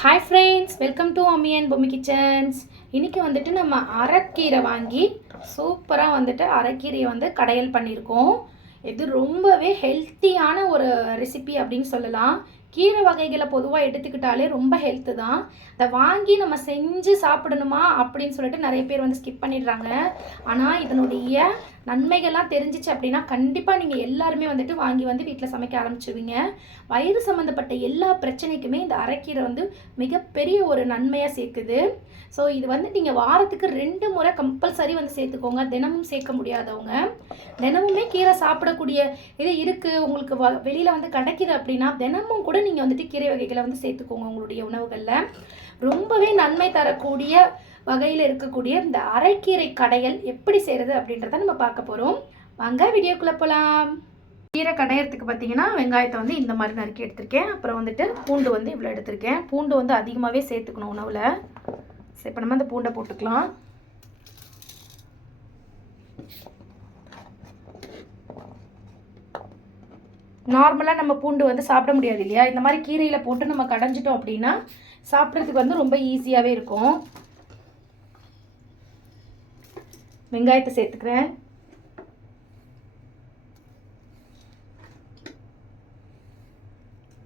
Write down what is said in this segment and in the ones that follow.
Hi friends welcome to Ammiyan Pommi kitchens இன்றைக்கி வந்துட்டு நம்ம அரைக்கீரை வாங்கி சூப்பராக வந்துட்டு அரைக்கீரையை வந்து கடையல் பண்ணியிருக்கோம். இது ரொம்பவே ஹெல்த்தியான ஒரு ரெசிபி அப்படின்னு சொல்லலாம். கீரை வகைகளை பொதுவாக எடுத்துக்கிட்டாலே ரொம்ப ஹெல்த்து தான். அதை வாங்கி நம்ம செஞ்சு சாப்பிடணுமா அப்படின்னு சொல்லிட்டு நிறைய பேர் வந்து ஸ்கிப் பண்ணிடுறாங்க. ஆனால் இதனுடைய நன்மைகள்லாம் தெரிஞ்சிச்சு அப்படின்னா கண்டிப்பாக நீங்கள் எல்லாருமே வந்துட்டு வாங்கி வந்து வீட்டில் சமைக்க ஆரம்பிச்சிருவீங்க. வயிறு சம்மந்தப்பட்ட எல்லா பிரச்சனைக்குமே இந்த அரைக்கீரை வந்து மிகப்பெரிய ஒரு நன்மையாக சேர்க்குது. ஸோ இது வந்து நீங்கள் வாரத்துக்கு ரெண்டு முறை கம்பல்சரி வந்து சேர்த்துக்கோங்க. தினமும் சேர்க்க முடியாதவங்க. தினமுமே கீரை சாப்பிடக்கூடிய இது இருக்குது உங்களுக்கு வ வெளியில் வந்து கிடைக்கிது அப்படின்னா தினமும் கூட நீங்கள் வந்துட்டு கீரை வகைகளை வந்து சேர்த்துக்கோங்க உங்களுடைய உணவுகளில். ரொம்பவே நன்மை தரக்கூடிய வகையில் இருக்கக்கூடிய இந்த அரைக்கீரை கடையல் எப்படி செய்கிறது அப்படின்றத நம்ம பார்க்க போகிறோம் வாங்க வீடியோக்குள்ளே போகலாம் கீரை கடையிறதுக்கு பார்த்தீங்கன்னா வெங்காயத்தை வந்து இந்த மாதிரி நறுக்கி எடுத்திருக்கேன். அப்புறம் வந்துட்டு பூண்டு வந்து இவ்வளோ எடுத்திருக்கேன். பூண்டு வந்து அதிகமாகவே சேர்த்துக்கணும் உணவில். சரி இப்போ நம்ம அந்த பூண்டை போட்டுக்கலாம். நார்மலாக நம்ம பூண்டு வந்து சாப்பிட முடியாது இல்லையா? இந்த மாதிரி கீரையில் போட்டு நம்ம கடைஞ்சிட்டோம் அப்படின்னா சாப்பிட்றதுக்கு வந்து ரொம்ப ஈஸியாகவே இருக்கும். வெங்காயத்தை சேர்த்துக்கிறேன்.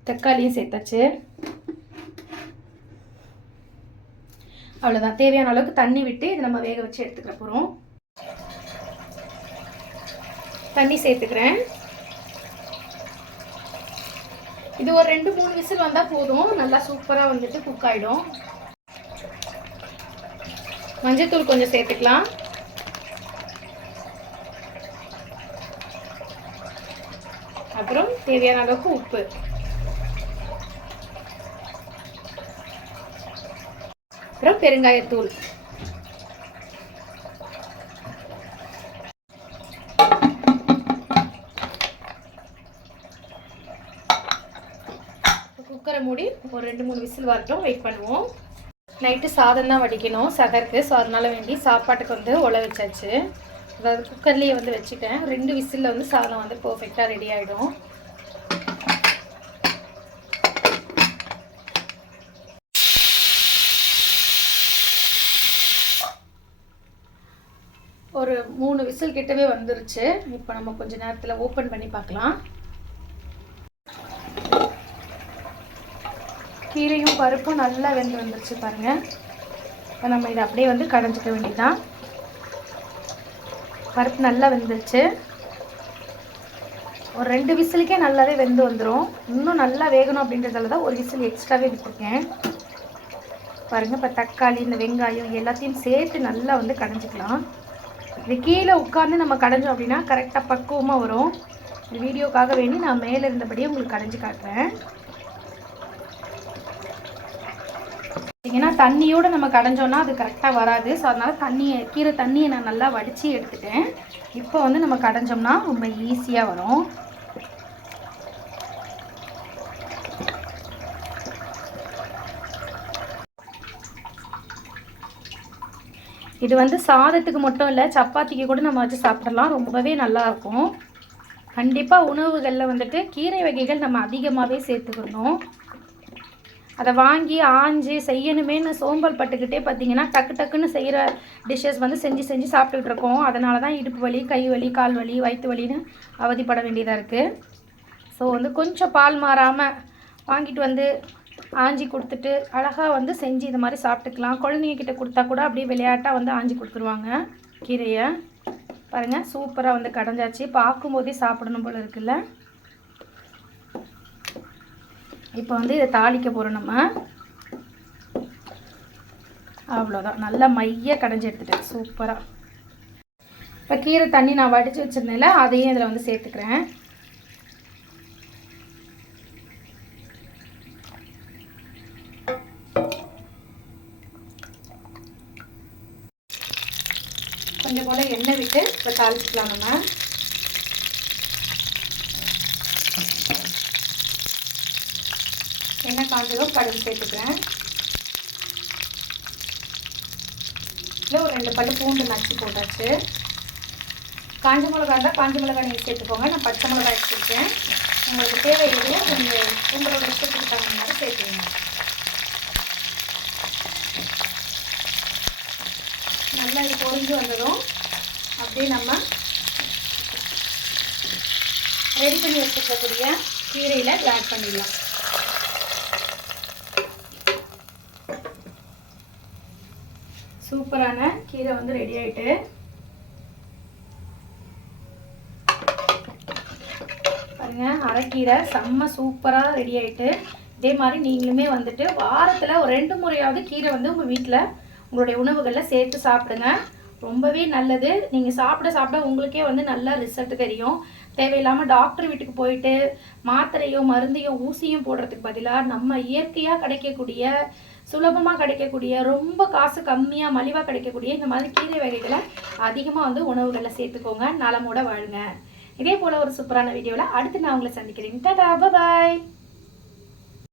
தக்காளியும் சேர்த்தாச்சு. அவ்வளோதான் தேவையான அளவுக்கு தண்ணி விட்டு இதை நம்ம வேக வச்சு எடுத்துக்கிற போகிறோம் தண்ணி சேர்த்துக்கிறேன். இது ஒரு ரெண்டு மூணு விசில் வந்தால் போதும். நல்லா சூப்பராக வந்துட்டு குக் ஆகிடும் மஞ்சத்தூள் கொஞ்சம் சேர்த்துக்கலாம். அப்புறம் தேவையான அளவுக்கு உப்பு. அப்புறம் பெருங்காயத்தூள். மூடி ஒரு ரெண்டு மூணு விசில் வரட்டும் வெயிட் பண்ணுவோம். நைட்டு சாதம் தான் வடிக்கணும் சகருக்கு. ஸோ அதனால வேண்டி சாப்பாட்டுக்கு வந்து உல வச்சாச்சு. அதாவது குக்கர்லேயே வந்து வச்சுட்டேன். ரெண்டு விசிலில் வந்து சாதம் வந்து பர்ஃபெக்டாக ரெடி ஆகிடும் ஒரு மூணு விசில் கிட்டவே வந்துருச்சு. இப்போ நம்ம கொஞ்ச நேரத்தில் ஓப்பன் பண்ணி பார்க்கலாம். கீரையும் பருப்பும் நல்லா வெந்து வந்துருச்சு பாருங்கள் இப்போ நம்ம இதை அப்படியே வந்து கடைஞ்சிக்க வேண்டியதுதான். பருப்பு நல்லா வெந்துருச்சு. ஒரு ரெண்டு விசிலுக்கே நல்லாவே வெந்து வந்துடும் இன்னும் நல்லா வேகணும் அப்படின்றதால தான் ஒரு விசில் எக்ஸ்ட்ராவே விட்டுருக்கேன். பாருங்கள் இப்போ தக்காளி இந்த வெங்காயம் எல்லாத்தையும் சேர்த்து நல்லா வந்து கடைஞ்சிக்கலாம். இது கீழே உட்காந்து நம்ம கடைஞ்சோம் அப்படின்னா கரெக்டாக பக்குவமாக வரும். இந்த வீடியோக்காக வேண்டி நான் மேலே இருந்தபடியே உங்களுக்கு கடைஞ்சி காட்டுறேன். பார்த்தீங்கன்னா தண்ணியோடு நம்ம கடைஞ்சோன்னா அது கரெக்டாக வராது. ஸோ அதனால் தண்ணியை கீரை தண்ணியை நான் நல்லா வடித்து எடுத்துட்டேன். இப்போ வந்து நம்ம கடைஞ்சோம்னா ரொம்ப ஈஸியாக வரும். இது வந்து சாதத்துக்கு மட்டும் இல்லை சப்பாத்திக்கு கூட நம்ம வச்சு சாப்பிடலாம். ரொம்பவே நல்லாயிருக்கும் கண்டிப்பாக உணவுகளில் வந்துட்டு கீரை வகைகள் நம்ம அதிகமாகவே சேர்த்துக்கணும். அதை வாங்கி ஆஞ்சு செய்யணுமேனு சோம்பல் பட்டுக்கிட்டே பார்த்தீங்கன்னா டக்கு டக்குன்னு செய்கிற டிஷ்ஷஸ் வந்து செஞ்சு செஞ்சு சாப்பிட்டுட்டு இருக்கோம் அதனால தான் இடுப்பு வலி கை வலி கால் வலி வயிற்று வலின்னு அவதிப்பட வேண்டியதாக இருக்குது ஸோ வந்து கொஞ்சம் பால் மாறாமல் வாங்கிட்டு வந்து ஆஞ்சி கொடுத்துட்டு அழகாக வந்து செஞ்சு இது மாதிரி சாப்பிட்டுக்கலாம். குழந்தைங்கக்கிட்ட கொடுத்தா கூட அப்படியே விளையாட்டாக வந்து ஆஞ்சி கொடுத்துருவாங்க கீரையை. பாருங்கள் சூப்பராக வந்து கடைஞ்சாச்சு. பார்க்கும்போதே சாப்பிடணும் போல் இருக்குல்ல. இப்போ வந்து இதை தாளிக்க போகிறோம் நம்ம. அவ்வளோதான் நல்லா மைய கடைஞ்சி எடுத்துட்டேன். சூப்பராக இப்போ கீரை தண்ணி நான் வடித்து வச்சுருந்தேன்ல அதையும் இதில் வந்து சேர்த்துக்கிறேன். கொஞ்சம் கூட எண்ணெய் விட்டு இப்போ தாளிச்சிக்கலாம் நம்ம. என்ன காஞ்சதோ கடுகு சேர்த்துக்கிறேன். இல்லை ஒரு ரெண்டு பல்லு பூண்டு நச்சு போட்டாச்சு. காஞ்ச மிளகா இருந்தால் காஞ்ச மிளகா நீங்கள் சேர்த்துக்கோங்க. நான் பச்சை மிளகா எடுத்துருக்கேன் உங்களுக்கு தேவை எதுவும் நீங்கள் உங்களோட இஷ்டத்துக்கு தகுந்த மாதிரி சேர்த்துக்கோங்க. நல்லா இது பொறிஞ்சு வந்ததும் அப்படியே நம்ம ரெடி பண்ணி வச்சுருக்கக்கூடிய கீரையில் ஆட் பண்ணிடலாம். சூப்பரான கீரை வந்து ரெடி ஆயிட்டு. பாருங்க அரைக்கீரை செம்ம சூப்பராக ரெடி ஆயிட்டு. இதே மாதிரி நீங்களுமே வந்துட்டு வாரத்தில் ஒரு ரெண்டு முறையாவது கீரை வந்து உங்கள் வீட்டில் உங்களுடைய உணவுகளில் சேர்த்து சாப்பிடுங்க. ரொம்பவே நல்லது. நீங்கள் சாப்பிட சாப்பிட உங்களுக்கே வந்து நல்ல ரிசல்ட் தெரியும். தேவையில்லாமல் டாக்டர் வீட்டுக்கு போயிட்டு மாத்திரையோ மருந்தையோ ஊசியும் போடுறதுக்கு பதிலாக நம்ம இயற்கையாக கிடைக்கக்கூடிய சுலபமாக கிடைக்கக்கூடிய ரொம்ப காசு கம்மியாக மலிவாக கிடைக்கக்கூடிய இந்த மாதிரி கீரை வகைகளை அதிகமாக வந்து உணவுகளில் சேர்த்துக்கோங்க. நலமோட வாழுங்க. இதே போல் ஒரு சூப்பரான வீடியோவில் அடுத்து நான் உங்களை சந்திக்கிறேன். டாடா பாய்